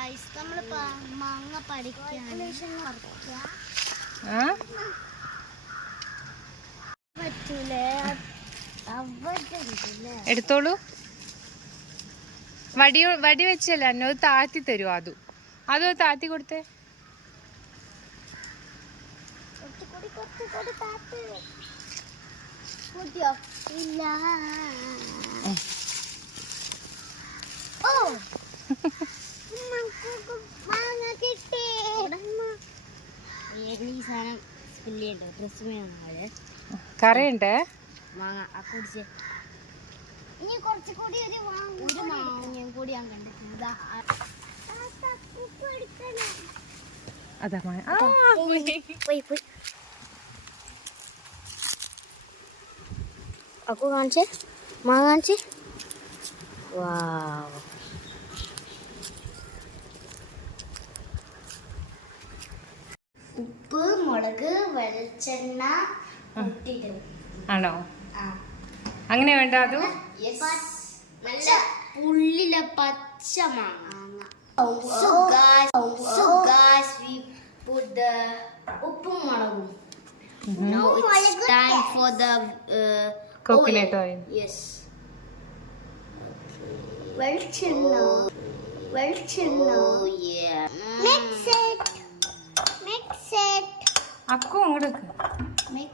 Guys നമ്മൾ മാങ്ങ പഠിക്കുകയാണ്. പറ്റൂലേ? എടുത്തോളൂ. വടി വെച്ചല്ല എന്നോട് താത്തി തരുമോ? അത് താത്തി കൊടുത്തേ. ഇല്ല. ഓ മാങ്ങ കിട്ടി. ഈ സാധനം സ്പെല്ല് ചെയ്യണ്ടോ? ഡ്രസ് കറിയുണ്ട് മാങ്ങ കുടിച്ച്. ഇനി കുറച്ച് കൂടി ഒരു മാങ്ങ കൂടി ഞാൻ കണ്ടിട്ടുണ്ട്. അതാ പോയി അക്കു കാണിച്ചേ, മാങ്ങ കാണിച്ചേ. വാവ്, ഉപ്പ്, മുളക്, വെളിച്ചെണ്ണ ആണോ? അങ്ങനെ വേണ്ട? അത് നല്ല പുള്ളിലെ പച്ച മാങ്ങ. ഉപ്പും മുളകും. Now it's time for the coconut oil. Yes. വെളിച്ചെണ്ണ. Oh yeah. Mix it. അക്കു അങ്ങോട്ട് Mix.